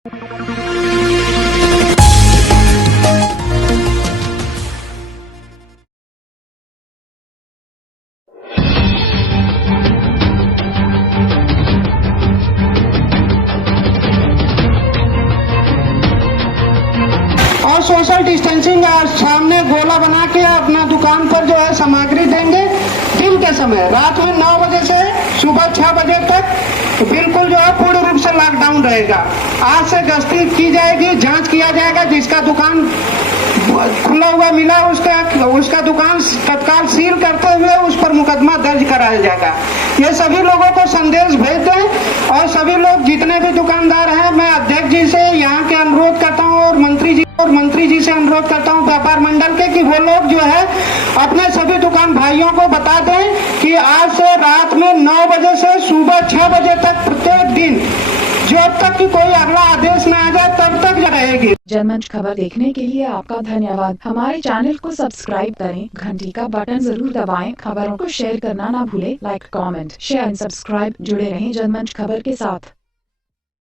और social distancing सामने गोला बना के अपना दुकान पर जो है सामग्री देंगे। दिन के समय रात में 9 बजे से सुबह 6 बजे तक बिल्कुल जो है पूर्ण रूप से लॉकडाउन रहेगा। आज से गश्ती की जाएगी, जांच किया जाएगा। जिसका दुकान खुला हुआ मिला उसका दुकान तत्काल सील करते हुए उस पर मुकदमा दर्ज कराया जाएगा। ये सभी लोगों को संदेश भेज दें और सभी लोग जितने भी दुकानदार हैं, मैं अध्यक्ष जी से यहाँ के अनुरोध करता हूँ और मंत्री जी से अनुरोध करता हूँ व्यापार मंडल के कि वो लोग जो है अपने सभी दुकान भाइयों को बता दें कि आज से रात में 9 बजे से सुबह 6 बजे तक प्रत्येक दिन जब तक कि कोई अगला आदेश न आ जाए तब तक रहेगी। जनमंच खबर देखने के लिए आपका धन्यवाद। हमारे चैनल को सब्सक्राइब करें, घंटी का बटन जरूर दबाएं, खबरों को शेयर करना ना भूलें। Like, comment, share and subscribe. जुड़े रहें जनमंच खबर के साथ।